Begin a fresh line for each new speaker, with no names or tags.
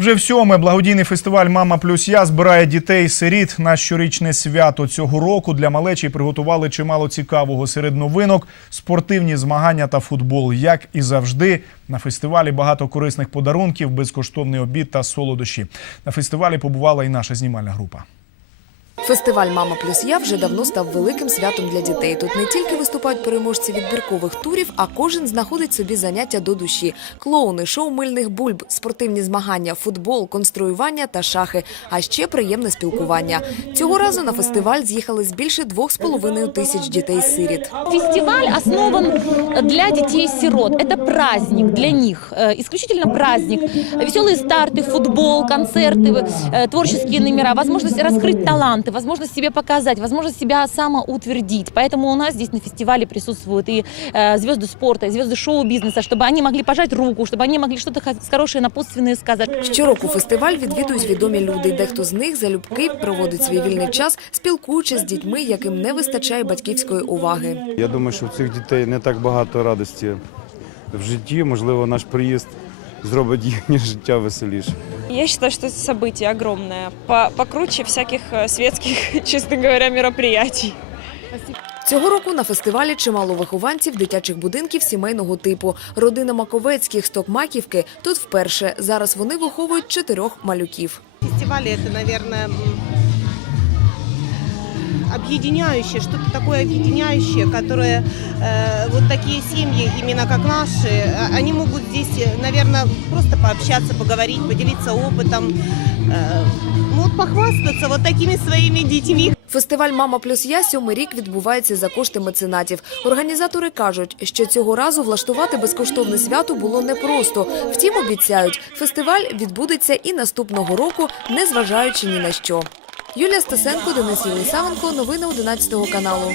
Вже в сьоме благодійний фестиваль Мама плюс я збирає дітей сиріт на щорічне свято цього року. Для малечі приготували чимало цікавого серед новинок, спортивні змагання та футбол. Як і завжди, на фестивалі багато корисних подарунків, безкоштовний обід та солодощі. На фестивалі побувала і наша знімальна група.
Фестиваль Мама плюс я вже давно став великим святом для дітей. Тут не тільки виступають переможці відбіркових турів, а кожен знаходить собі заняття до душі: клоуни, шоу мильних бульб, спортивні змагання, футбол, конструювання та шахи. А ще приємне спілкування. Цього разу на фестиваль з'їхались більше двох з половиною тисяч дітей-сиріт.
Фестиваль основан для детей-сирот. Это праздник для них, э, исключительно праздник. Веселые старты, футбол, концерты, э, творческие номера, возможность раскрыть таланты, возможность себя показать, возможность себя самоутвердить. Поэтому у нас здесь на фестивале присутствуют и э, звезды спорта, и звезды шоу-бизнеса, чтобы они могли пожать руку, чтобы они могли что-то х- хорошее напутственное сказать.
Щороку фестиваль відвідують відомі люди. Дехто з них залюбки проводить свій вільний час, спілкуючись з дітьми, яким не вистачає батьківської уваги.
Я думаю, що в цих дітей не так багато радості в житті. Можливо, наш приїзд зробить їхнє життя веселіше.
Я считаю, что это событие огромное, по- покруче всяких э, светских, честно говоря, мероприятий.
Цього року на фестивалі чимало вихованців дитячих будинків сімейного типу. Родина Маковецьких з Токмаківки тут вперше. Зараз вони виховують чотирьох малюків.
фестивале это, наверное, м, объединяющее, что-то такое объединяющее, которое э, вот такие семьи, именно как наши, э, они могут здесь, наверное, просто пообщаться, поговорить, поделиться опытом, э, ну, вот похвастаться вот такими своими детьми.
Фестиваль Мама плюс я сьомий рік відбувається за кошти меценатів. Організатори кажуть, що цього разу влаштувати безкоштовне свято було непросто. Втім, обіцяють, фестиваль відбудеться і наступного року, незважаючи ні на що. Юлія Стасенко, Денис Єлисавенко, новини 11 каналу.